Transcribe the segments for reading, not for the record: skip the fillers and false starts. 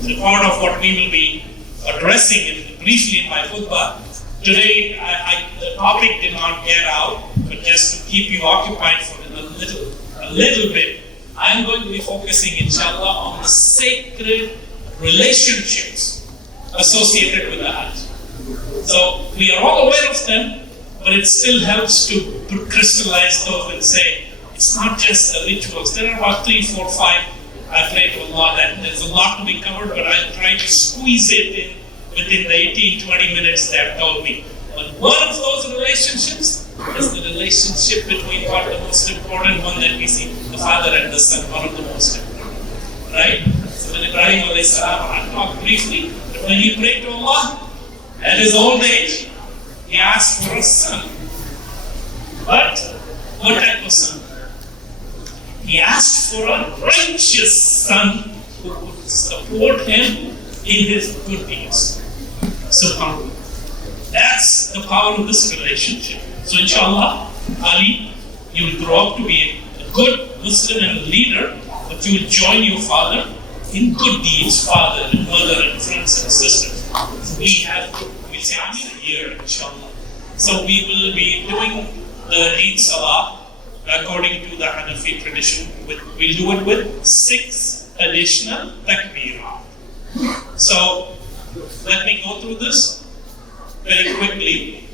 So part of what we will be addressing briefly in my khutbah. Today, the topic did not get out, but just to keep you occupied for a little bit, I am going to be focusing, inshallah, on the sacred relationships associated with the Hajj. So we are all aware of them, but it still helps to crystallize those and say, it's not just the rituals. There are about 3, 4, 5. I pray to Allah that there's a lot to be covered, but I'll try to squeeze it in within the 18, 20 minutes they've told me. But one of those relationships is the relationship between what the most important one that we see, the father and the son, one of the most important. Right? So when Ibrahim alayhi salam, I'll talk briefly, but when he prayed to Allah, at his old age, he asked for a son. But what type of son? He asked for a righteous son who would support him in his good deeds. SubhanAllah. That's the power of this relationship. So inshallah, Ali, you will grow up to be a good Muslim and a leader, but you will join your father in good deeds, father and mother and friends and sisters. So we'll say Amir here, inshallah. So we will be doing the Eid Salah according to the Hanafi tradition. We'll do it with 6 additional takbeer. So let me go through this very quickly.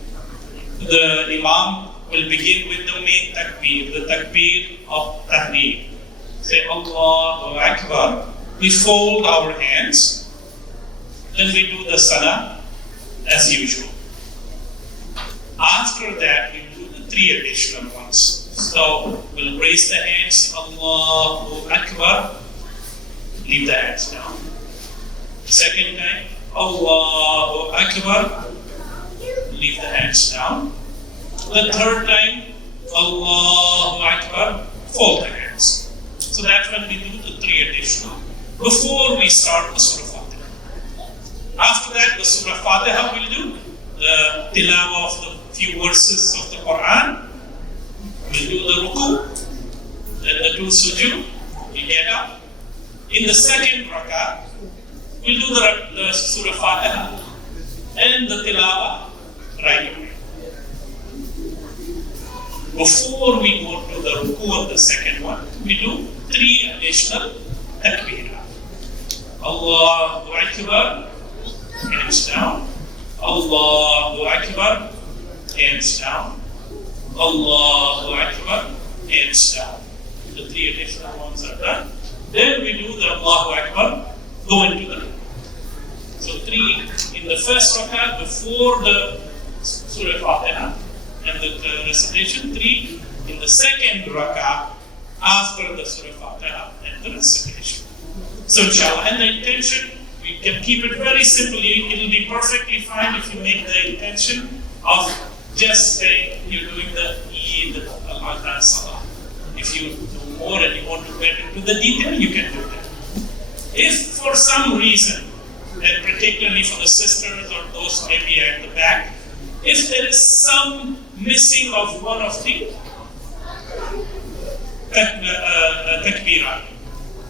The Imam will begin with the main takbeer, the takbeer of tahreem. Say Allahu Akbar. We fold our hands. Then we do the Salah as usual. After that, we do the 3 additional ones. So we'll raise the hands, Allahu Akbar. Leave the hands down. Second time, Allahu Akbar. Leave the hands down. The third time, Allahu Akbar. Fold the hands. So that's when we do the 3 additional. Before we start the Surah Fatiha. After that, the Surah Fatiha will do the tilawah of the few verses of the Quran. We'll do the ruku, then the 2 sujood, we get up. In the second rakah, we'll do the Surah Fatiha and the tilawah right away. Before we go to the ruku of the second one, we do 3 additional takbirah. Allahu Akbar, hands down. Allahu Akbar, hands down. Allahu Akbar, hands down. The 3 additional ones are done. Then we do the Allahu Akbar, go into the ruku. So 3 in the first rakah before the Surah Fatiha and the recitation, 3 in the second rakah after the Surah Fatiha and the recitation. So inshallah, and the intention, we can keep it very simple. It will be perfectly fine if you make the intention of just saying you're doing the Eid al-Adha Salah. If you do more and you want to get into the detail, you can do that. If for some reason, and particularly for the sisters or those maybe at the back, if there is some missing of one of the takbirah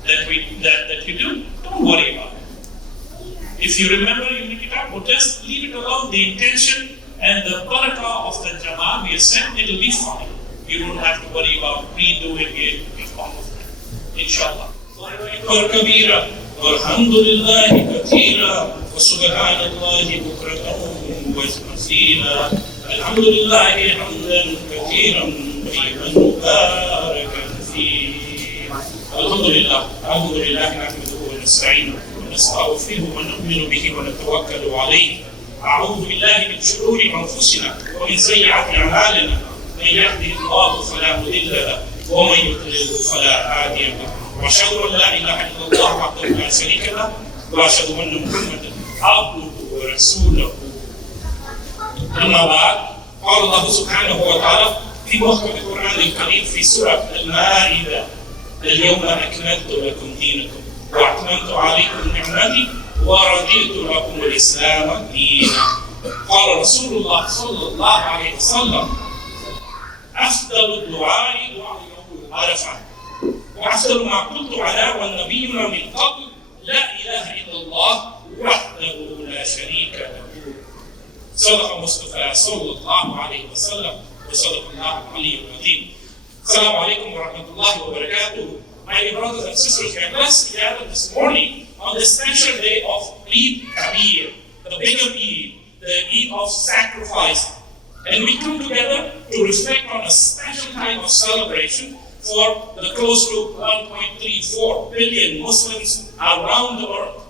that you do, don't worry about it. If you remember, you make it up, or just leave it alone. The intention and the barakah of the jama'ah we said, it will be fine. You don't have to worry about redoing it with all of that. Inshallah. كبيرا والحمد لله كثيرا وسبحان الله بكرة وأصيلا الحمد لله حمدا كثيرا طيبا مباركا فيه الحمد لله نحمده ونستعينه ونستغفره ونؤمن به ونتوكل عليه أعوذ بالله من شرور أنفسنا ومن سيئات أعمالنا من يهده الله فلا مضل له ومن يضلل فلا هادي له وأشهد أن لا إله إلا الله وحده لا شريك له وأشهد أن محمدا عبده ورسوله. أما بعد، قال الله سبحانه وتعالى في محكم القرآن الكريم في سورة المائدة: اليوم أكملت لكم دينكم وأتممت عليكم نعمتي ورضيت لكم الإسلام دينا. قال رسول الله صلى الله عليه وسلم: أفضل الدعاء دعاء يوم عرفة وأفضل ما قلت أنا والنبيون من قبل لا إله إلا الله وحده لا شريك له. صدق مصطفى صلى الله عليه وسلم وصدق الله العلي العظيم. Assalamu alaikum wa rahmatullahi wa barakatuh. My dear brothers and sisters, we are blessed together this morning on this special day of Eid Takbeer, the bigger Eid, the Eid of sacrifice. And we come together to reflect on a special time of celebration for the close to 1.34 billion Muslims around the world.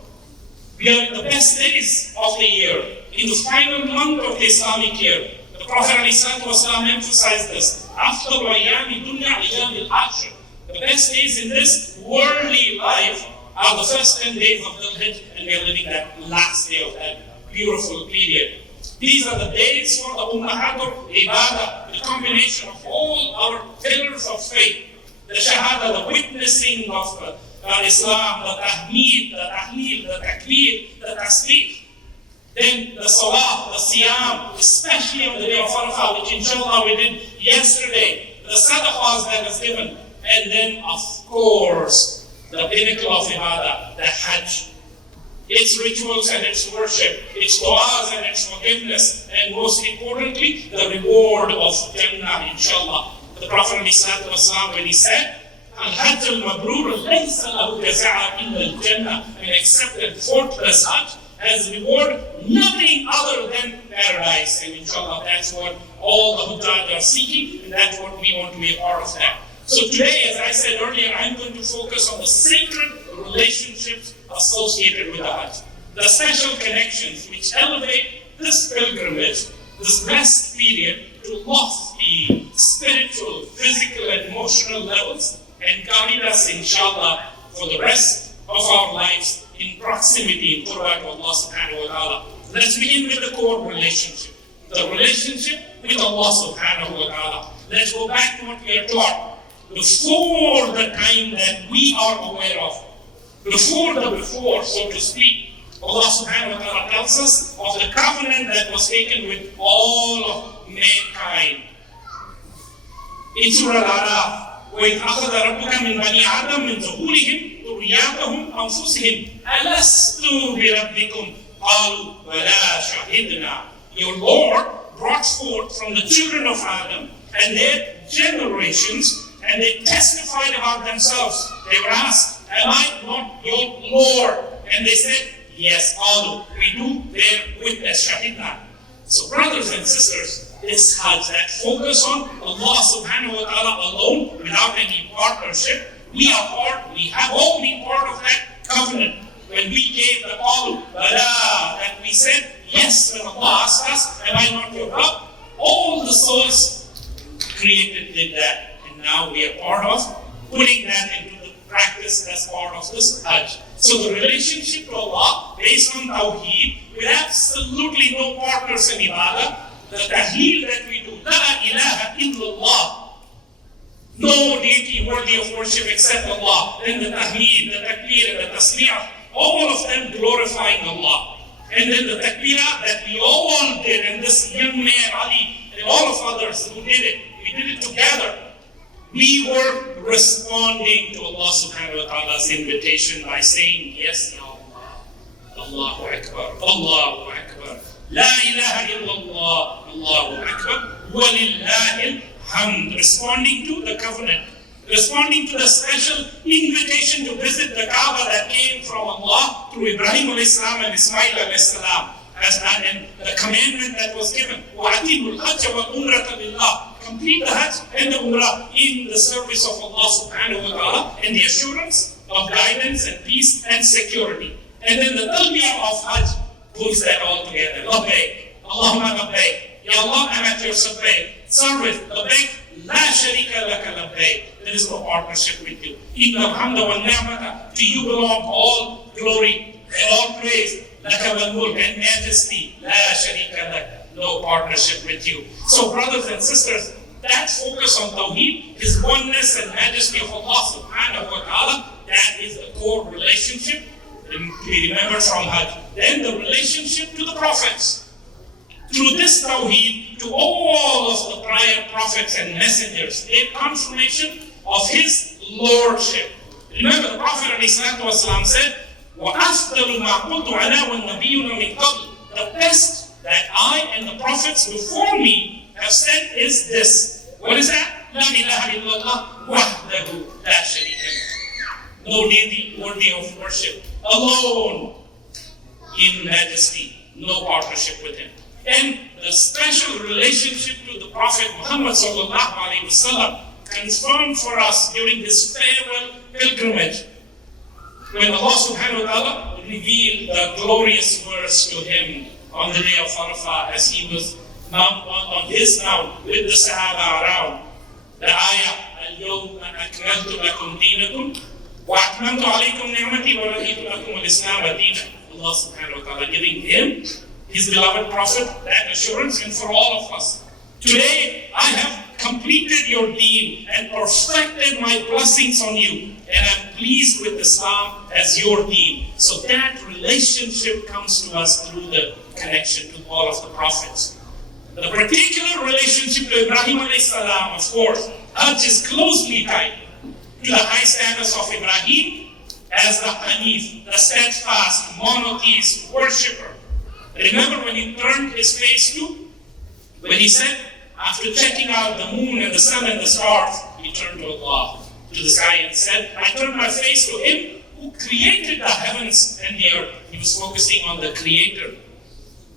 We are in the best days of the year, in the final month of the Islamic year. The Prophet ﷺ emphasized this. After ayami dunya ayami al-akhir. The best days in this worldly life are the first 10 days of the Hajj, and we are living that last day of that beautiful period. These are the days for the ummahat of ibadah, the combination of all our pillars of faith, the shahada, the witnessing of Islam, the tahmeed, the tahleel, the takbeer, the tasbih. Then the salah, the siyam, especially on the day of Arafah, which inshallah we did yesterday, the sadaqahs that was given, and then of course, the pinnacle of ibadah, the hajj. Its rituals and its worship, its du'as and its forgiveness, and most importantly, the reward of Jannah, inshallah. The Prophet ﷺ, when he said, Al-Hajj al-Mabrur laysa lahu jaza'a illa al-Jannah, an accepted faultless Hajj has reward nothing other than paradise. And inshallah, that's what all the Hujjaj are seeking, and that's what we want to be a part of that. So today, as I said earlier, I'm going to focus on the sacred relationships associated with the Hajj. The special connections which elevate this pilgrimage, this blessed period, to lofty spiritual, physical, and emotional levels, and guide us, inshallah, for the rest of our lives in proximity, in Qur'an to Allah subhanahu wa ta'ala. Let's begin with the core relationship. The relationship with Allah subhanahu wa ta'ala. Let's go back to what we are taught before the time that we are aware of. Before, so to speak, Allah subhanahu wa ta'ala tells us of the covenant that was taken with all of mankind. In Surah al-Adha, وَإِذْ أَخَذَ رَبُّكَ مِنْ بَنِي آدَمَ مِنْ ظُهُورِهِمْ ذُرِّيَّتَهُمْ أَنفُسِهِمْ أَلَسْتُ بِرَبِّكُمْ قَالُوا بَلَى شَهِدْنَا. Your Lord brought forth from the children of Adam and their generations, and they testified about themselves. They were asked, am I not your Lord? And they said, yes, all we do bear witness, shahidna. So brothers and sisters, this Hajj, that focus on Allah subhanahu wa ta'ala alone, without any partnership, we have all been part of that covenant. When we gave the call, that we said, yes, when Allah asked us, am I not your Rabb? All the souls created did that. And now we are part of putting that into the practice as part of this Hajj. So the relationship to Allah, based on Tawheed, with absolutely no partners in Ibadah, the tahleel that we do, La ilaha illallah, no deity worthy of worship except Allah. Then the tahmeed, the takbeer, and the tasbih, all of them glorifying Allah. And then the takbirah that we all did, and this young man, Ali, and all of others who did it, we did it together. We were responding to Allah subhanahu wa ta'ala's invitation by saying, yes, Ya Allah, Allahu Akbar, Allahu Akbar, La ilaha illallah, Allahu Akbar, walillahi alhamd. Responding to the covenant, responding to the special invitation to visit the Kaaba that came from Allah through Ibrahim alayhi salam and Ismail alayhi salam, and the commandment that was given, وَأَتِمُوا الْحَجَّ وَالْعُمْرَةَ لِلَّهِ. Complete the Hajj and the Umrah in the service of Allah subhanahu wa ta'ala, and the assurance of guidance and peace and security. And then the talbiyah of Hajj puts that all together. Labbaik, Allahumma labbaik. Ya Allah, I'm at your service. Labbaik, la sharika laka labbaik. There is no partnership with you. Inna alhamda wa ni'mata. To you belong all glory and all praise. Laka wal mulk and majesty. La sharika laka. No partnership with you. So brothers and sisters, that focus on Tawheed, His oneness and majesty of Allah subhanahu wa ta'ala, that is the core relationship. And we remember from Hajj. Then the relationship to the prophets. Through this Tawheed, to all of the prior prophets and messengers, a confirmation of His Lordship. Remember the Prophet ﷺ said, وَأَفْضَلُ مَا قُلْتُ أَنَا وَالنَّبِيُّونَ مِنْ قَبْلِ. The best that I and the prophets before me have said is this. What is that? لا إله إلا الله وحده لا شريك له. No deity worthy of worship. Alone in majesty. No partnership with him. And the special relationship to the Prophet Muhammad sallallahu alaihi wasallam confirmed for us during this farewell pilgrimage, when Allah subhanahu wa ta'ala revealed the glorious verse to him on the day of Arafah as he was on his mount with the Sahaba around. The ayah, اليوم أكملت لكم دينكم وأتممت عليكم نعمتي ورضيت لكم الإسلام دينا. Allah subhanahu wa ta'ala giving him, his beloved Prophet, that assurance, and for all of us. Today, I have completed your deen and perfected my blessings on you, and I'm pleased with Islam as your deen. So that relationship comes to us through the connection to all of the prophets. The particular relationship to Ibrahim alayhi salam, of course, Hajj is closely tied to the high status of Ibrahim as the Hanif, the steadfast, monotheist worshipper. Remember when he turned his face to? When he said, after checking out the moon and the sun and the stars, he turned to Allah, to the sky, and said, I turned my face to him who created the heavens and the earth. He was focusing on the Creator,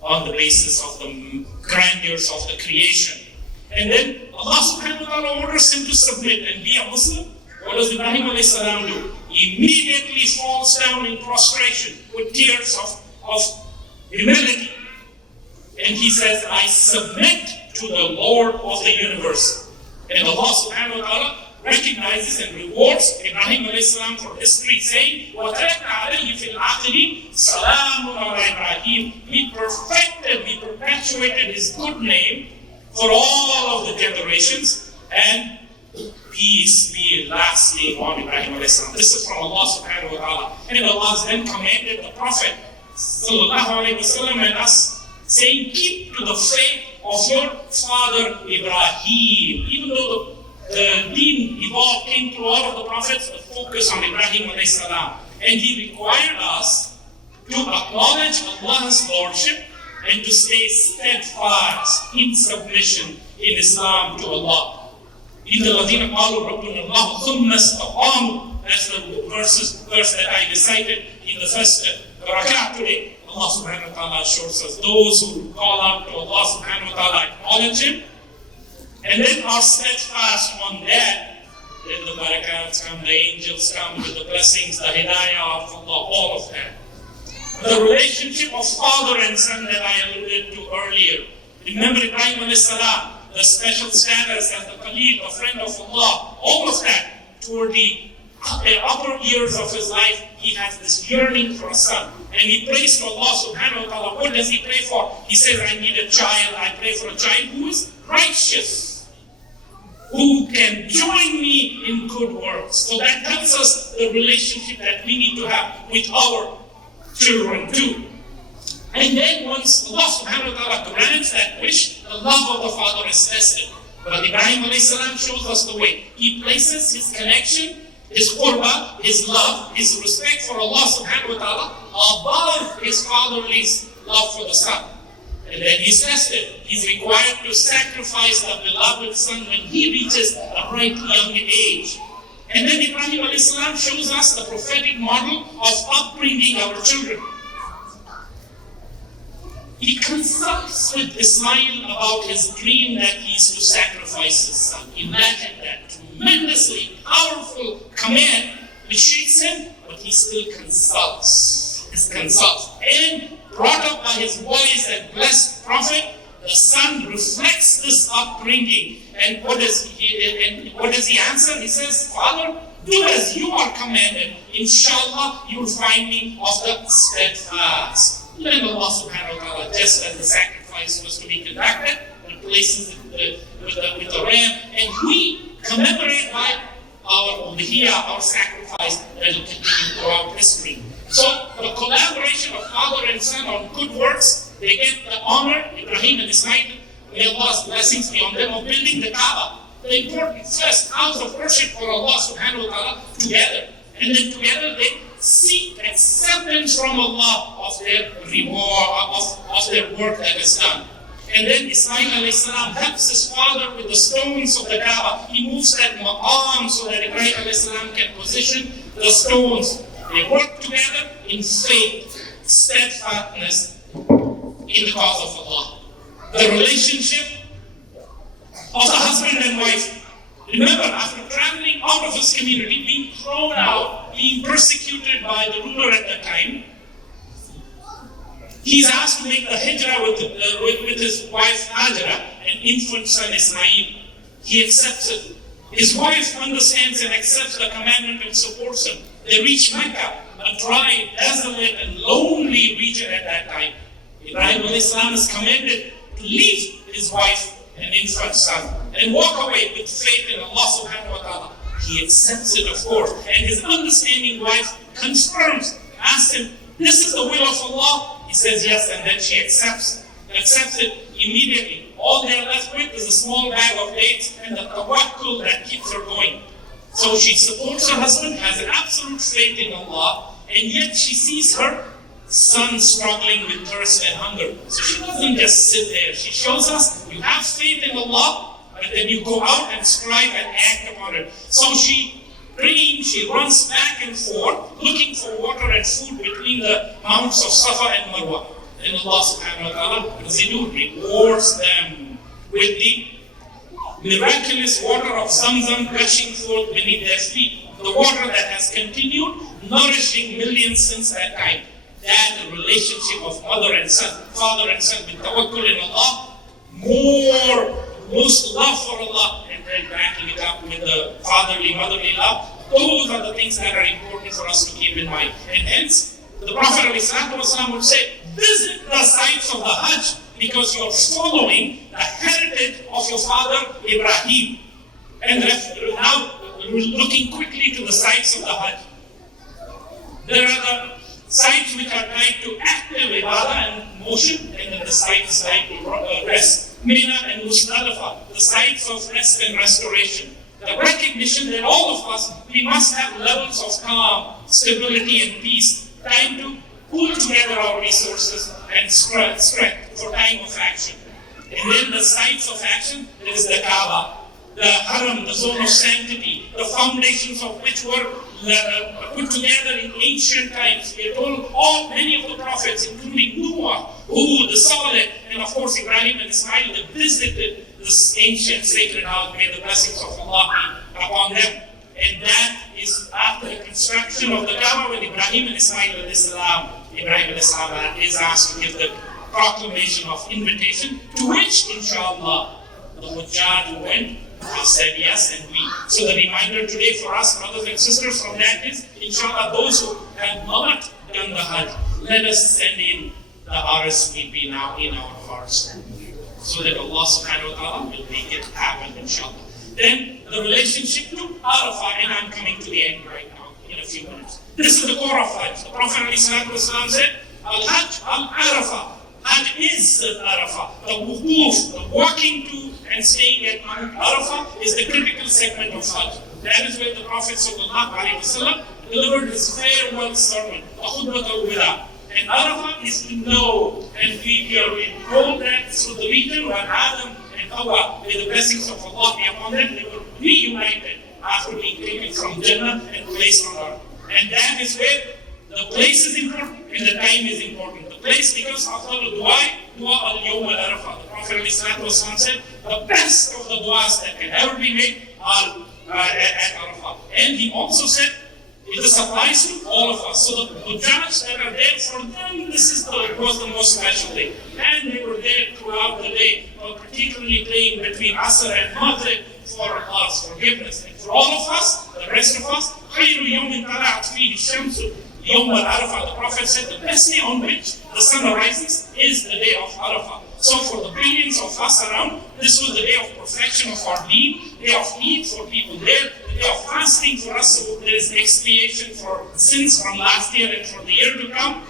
on the basis of the grandeurs of the creation. And then Allah subhanahu wa ta'ala orders him to submit and be a Muslim. What does Ibrahim alayhi salam do? He immediately falls down in prostration with tears of humility. And he says, I submit to the Lord of the universe. And Allah subhanahu wa ta'ala recognizes and rewards Ibrahim alayhi salam for history, saying, وَتَرَكْنَا عَلَيْهِ فِي الْآخِرِينَ سَلَامٌ عَلَى إِبْرَاهِيمَ. We perfected, we perpetuated his good name for all of the generations, and peace be lastly on Ibrahim alayhi salam. This is from Allah subhanahu wa ta'ala. And Allah has then commanded the Prophet sallallahu alayhi wa sallam and us, saying, keep to the faith of your father Ibrahim. Even though the deen evolved, came through all of the prophets, the focus on Ibrahim alayhi salam. And he required us to acknowledge Allah's lordship and to stay steadfast in submission in Islam to Allah. إِنَّ الَّذِينَ قَالُوا رَبُّنَا اللَّهُ ثُمَّ اسْتَقَامُوا. That's the verse that I recited in the first rak'ah today. Allah subhanahu wa ta'ala assures us, those who call out to Allah subhanahu wa ta'ala, acknowledge Him, and then are steadfast on that, then the barakats come, the angels come with the blessings, the hidayah of Allah, all of that. The relationship of father and son that I alluded to earlier. Remember Ibrahim alayhi salam, the special status as the Khateeb, a friend of Allah, all of that. Toward the upper years of his life, he has this yearning for a son. And he prays to Allah subhanahu wa ta'ala. What does he pray for? He says, I need a child. I pray for a child who is righteous, who can join me in good works. So that tells us the relationship that we need to have with our children too. And then once Allah subhanahu wa ta'ala grants that wish, the love of the father is tested. But Ibrahim alayhi salam shows us the way. He places his connection, his khutbah, his love, his respect for Allah subhanahu wa ta'ala above his fatherly love for the son. And then he's tested. He's required to sacrifice the beloved son when he reaches a ripe young age. And then Ibrahim alayhi salam shows us the prophetic model of upbringing our children. He consults with Ismail about his dream that he is to sacrifice his son. Imagine that tremendously powerful command which shakes him, but he still consults. And brought up by his wise and blessed prophet, the son reflects this upbringing. And what does he answer? He says, Father, do as you are commanded. Inshallah, you will find me of the steadfast. Then Allah subhanahu wa ta'ala, just as the sacrifice was to be conducted, places it with the ram, and we commemorate by our udhiyah, our sacrifice, that will continue throughout history. So the collaboration of father and son on good works, they get the honor, Ibrahim and Ismail, may Allah's blessings be on them, of building the Kaaba, the important first house of worship for Allah subhanahu wa ta'ala, together. And then together they seek acceptance from Allah of their reward, of their work that is done. And then Ismail alayhi salam helps his father with the stones of the Kaaba. He moves that maqam so that Ibrahim alayhi salam can position the stones. They work together in faith, steadfastness in the cause of Allah. The relationship of the husband and wife. Remember, after traveling out of his community, being thrown out, being persecuted by the ruler at that time, he's asked to make the hijrah with his wife Hajra and infant son Ismail. He accepts it. His wife understands and accepts the commandment and supports him. They reach Mecca, a dry, desolate, and lonely region at that time. Ibrahim alayhi is commanded to leave his wife and infant son and walk away with faith in Allah subhanahu wa ta'ala. He accepts it, of course, and his understanding wife confirms, asks him, this is the will of Allah? He says yes, and then she accepts it immediately. All they are left with is a small bag of dates and the tawakkul that keeps her going. So she supports her husband, has an absolute faith in Allah, and yet she sees her son struggling with thirst and hunger. So she doesn't just sit there. She shows us you have faith in Allah, but then you go out and strive and act upon it. So she runs back and forth, looking for water and food between the mounts of Safa and Marwa. And Allah subhanahu wa ta'ala, what does He do? Rewards them with the miraculous water of Zamzam gushing forth beneath their feet. The water that has continued nourishing millions since that time. That the relationship of mother and son, father and son, with tawakkul in Allah, most love for Allah, and then backing it up with the fatherly, motherly love. Those are the things that are important for us to keep in mind. And hence, the Prophet ﷺ would say, visit the sites of the Hajj because you're following the heritage of your father Ibrahim. And now, looking quickly to the sites of the Hajj. There are the sites which are tied to active ibadah and motion, and then the sites tied to rest. Mina and Musdalifah, the sites of rest and restoration. The recognition that all of us, we must have levels of calm, stability and peace, time to pull together our resources and strength for time of action. And then the sites of action, there is the Kaaba, the Haram, the zone of sanctity, the foundations of which were put together in ancient times. We are told many of the prophets, including Noah, Hud, the Saleh, and of course Ibrahim and Ismail, that visited this ancient sacred house. May the blessings of Allah be upon them. And that is after the construction of the Kaaba with Ibrahim and Ismail Ibrahim is asked to give the proclamation of invitation, to which, inshallah, the Hujjaj who went said yes, and we. So the reminder today for us, brothers and sisters, from that is, inshallah, those who have not done the Hajj, let us send in the RSVP now in our hearts, so that Allah subhanahu wa ta'ala will make it happen, inshallah. Then the relationship to Arafah, and I'm coming to the end right now in a few minutes. This is the core of Hajj. The Prophet ﷺ said, Al-Hajj al-Arafah. Hajj is Arafah. The wukuf, the walking to and staying at Mount Arafah is the critical segment of Hajj. That is where the Prophet ﷺ delivered his farewell sermon, the Khutbah al-Wida. And Arafah is to know, and we are told that through the region where Adam and Hawa, may the blessings of Allah be upon them, they were reunited after being taken from Jannah and placed on earth. And that is where the place is important and the time is important. The place, because after dua al-yawm al-arafah. The Prophet ﷺ said, the best of the duas that can ever be made are at Arafah. And he also said, it applies to all of us. So the Hujjaj that are there, for them, was the most special day. And they were there throughout the day, particularly praying between Asr and Maghrib for Allah's forgiveness. And for all of us, the rest of us, خَيْرُ يَوْمٍ طَلَعَتْ فِيهِ الشَّمْسُ يَوْمَ الْعَرَفَةِ. The Prophet said the best day on which the sun arises is the day of Arafah. So for the billions of us around, this was the day of perfection of our deen, day of Eid for people there, the day of fasting for us, so there is expiation for sins from last year and for the year to come,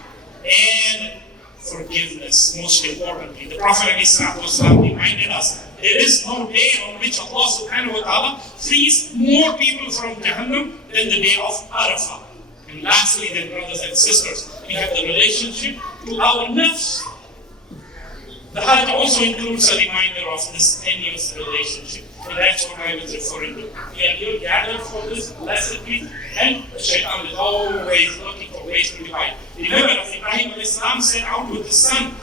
and forgiveness, most importantly. The Prophet ﷺ reminded us, there is no day on which Allah subhanahu wa ta'ala frees more people from Jahannam than the day of Arafah. And lastly, then, brothers and sisters, we have the relationship to our nafs. The Hajj also includes a reminder of this tenuous relationship. And that's what I was referring to. We are here gathered for this blessed week, and the shaitan is always looking for ways to divide. Remember, as Ibrahim al-Islam set out with his son,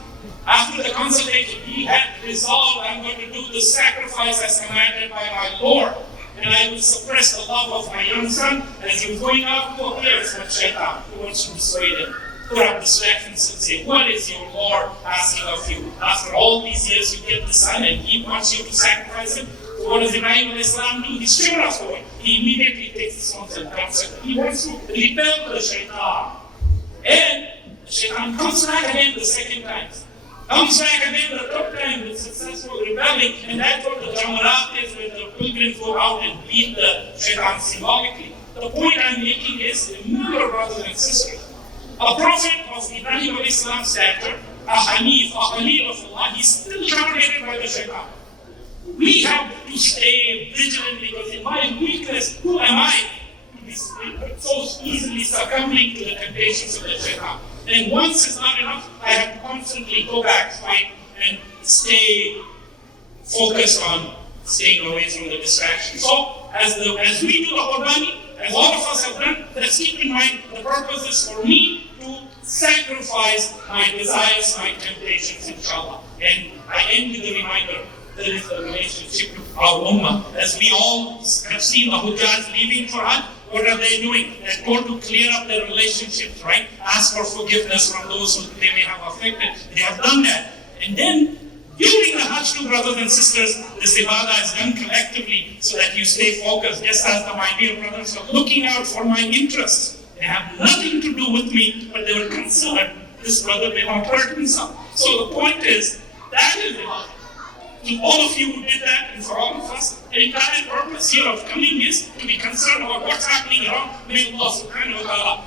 after the consultation, he had resolved, I'm going to do the sacrifice as commanded by my Lord. And I will suppress the love of my young son. As he was going out to a cliff for shaitan, he wants to dissuade him. Put up distractions and say, what is your Lord asking of you? After all these years, you get the son and he wants you to sacrifice him. So what does Ibrahim al-Islam do? He's sure of it. He immediately takes the stones and dumps it. He wants to repel the shaitan. And the shaitan comes back again the second time. Comes back again the third time with successful rebelling. And that's what the Jamarat is, where the pilgrims go out and beat the shaitan symbolically. The point I'm making is, remember, brothers and sisters, a prophet of Ibrahim al-Islam's stature, a Hanif, a Khalil of Allah, he's still targeted by the shaitan. We have to stay vigilant, because in my weakness, who am I to be so easily succumbing to the temptations of the shaitan? And once it's not enough, I have to constantly go back, fight, and stay focused on staying away from the distraction. So, as we do the Qurbani, as all of us have done, let's keep in mind the purpose is for me to sacrifice my desires, my temptations, inshallah. And I end with a reminder, there is a relationship with our ummah. As we all have seen the Hujjaj leaving for Hajj, what are they doing? They're going to clear up their relationships, right? Ask for forgiveness from those who they may have affected. They have done that. And then, during the Hajj, too, brothers and sisters, this ibadah is done collectively so that you stay focused. Just as my dear brothers are looking out for my interests. They have nothing to do with me, but they were concerned. This brother may not hurt himself. So the point is, that is ibadah. To all of you who did that, and for all of us, the entire purpose here of coming is to be concerned about what's happening around. May Allah subhanahu wa ta'ala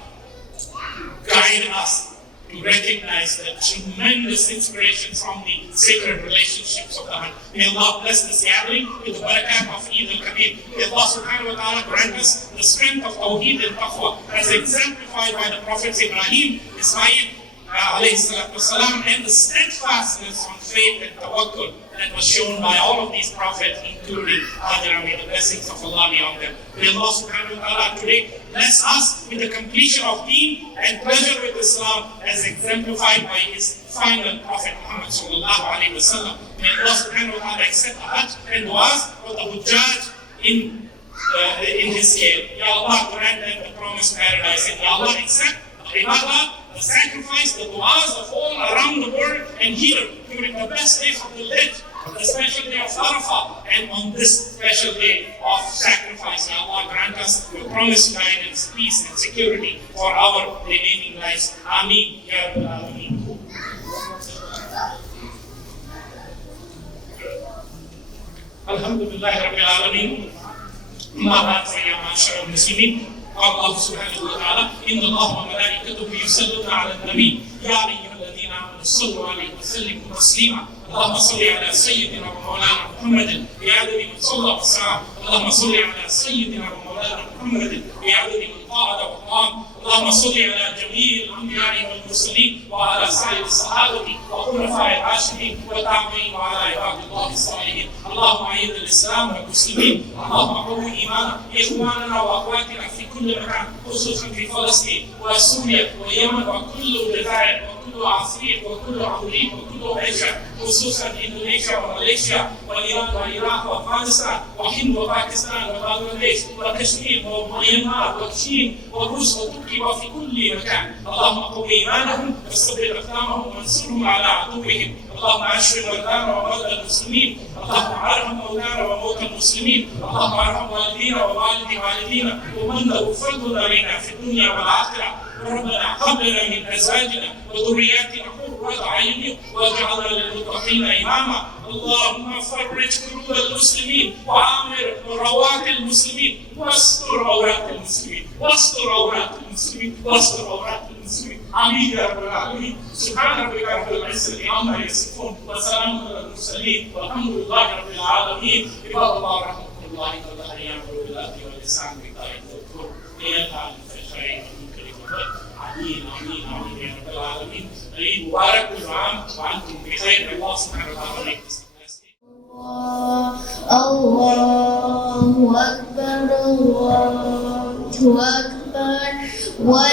guide us to recognize the tremendous inspiration from the sacred relationships of the Hajj. May Allah bless this gathering with the barakah of Eid Takbeer. May Allah subhanahu wa ta'ala grant us the strength of Tawheed and Taqwa as exemplified by the Prophets Ibrahim, Ismail, alayhi salatu wasalam, and the steadfastness on faith and tawakkul that was shown by all of these prophets, including Hajjah. May the blessings of Allah be on them. May Allah subhanahu wa ta'ala today bless us with the completion of deen and pleasure with Islam as exemplified by his final Prophet Muhammad sallallahu alayhi wa sallam. May Allah subhanahu wa ta'ala accept the Hajj and du'as for the Hujjaj in his scale. Ya Allah, grant them the promised paradise, and Ya Allah, accept the ibadah, the sacrifice, the du'as of all around the world, and here during the best days of the Hajj, the special day of Arafah, and on this special day of sacrifice. Ya Allah, grant us your promised guidance, peace, and security for our remaining lives. Ameen. Ya Rabbal Alameen. Alhamdulillah Rabbil Alameen. Ma ba'd, ya ma'ashara al-Muslimin. قال الله سبحانه وتعالى إن الله وملائكته يصلون على النبي يا أيها الذين آمنوا صلوا عليه وسلموا تسليما اللهم صل على سيدنا ومولانا محمد بعدد من صلى وسلم اللهم صل على سيدنا ومولانا محمد بعدد من قعد وقام اللهم صل على جميع الأنبياء والمرسلين وعلى سائر الصحابة وخلفاء الراشدين والتابعين وعلى عباد الله الصالحين اللهم أعز الإسلام والمسلمين اللهم قوي إيمان إخواننا وأخواتنا في كل مكان خصوصا في فلسطين وسوريا واليمن وكل الجزائر وكل عصير وكل عمريك وكل عيشة خصوصا إندونيسيا وماليزيا والإيران والعراق وأفغانستان وهند وباكستان وبنغلاديش وكشمير وميانمار وتشين وروس وتركيا وفي كل مكان اللهم قوي إيمانهم واثبت أقدامهم وانصرهم على عدوهم اللهم اشف مرضانا ومرضى المسلمين اللهم ارحم موتانا وموتى المسلمين اللهم ارحم والدينا ووالدي والدينا ومن له فضل علينا في الدنيا والآخرة ربنا هب لنا من ازواجنا وذرياتنا قرة اعين واجعلنا للمتقين اماما اللهم فرج قلوب المسلمين وعامر روات المسلمين واستر عورات المسلمين واستر عورات المسلمين واستر عورات المسلمين امين يا رب العالمين سبحان ربك رب العزة عما يصفون وسلام على المرسلين والحمد لله رب العالمين عباد الله رحمكم الله تعالى يامر بالعدل والإحسان وإيتاء ذي القربى وينهى عن الفحشاء والمنكر Mubarak kul aam wa antum bi khair. Allah subhanahu wa ta'ala make this the best day. Allahu Akbar, Allahu Akbar, wa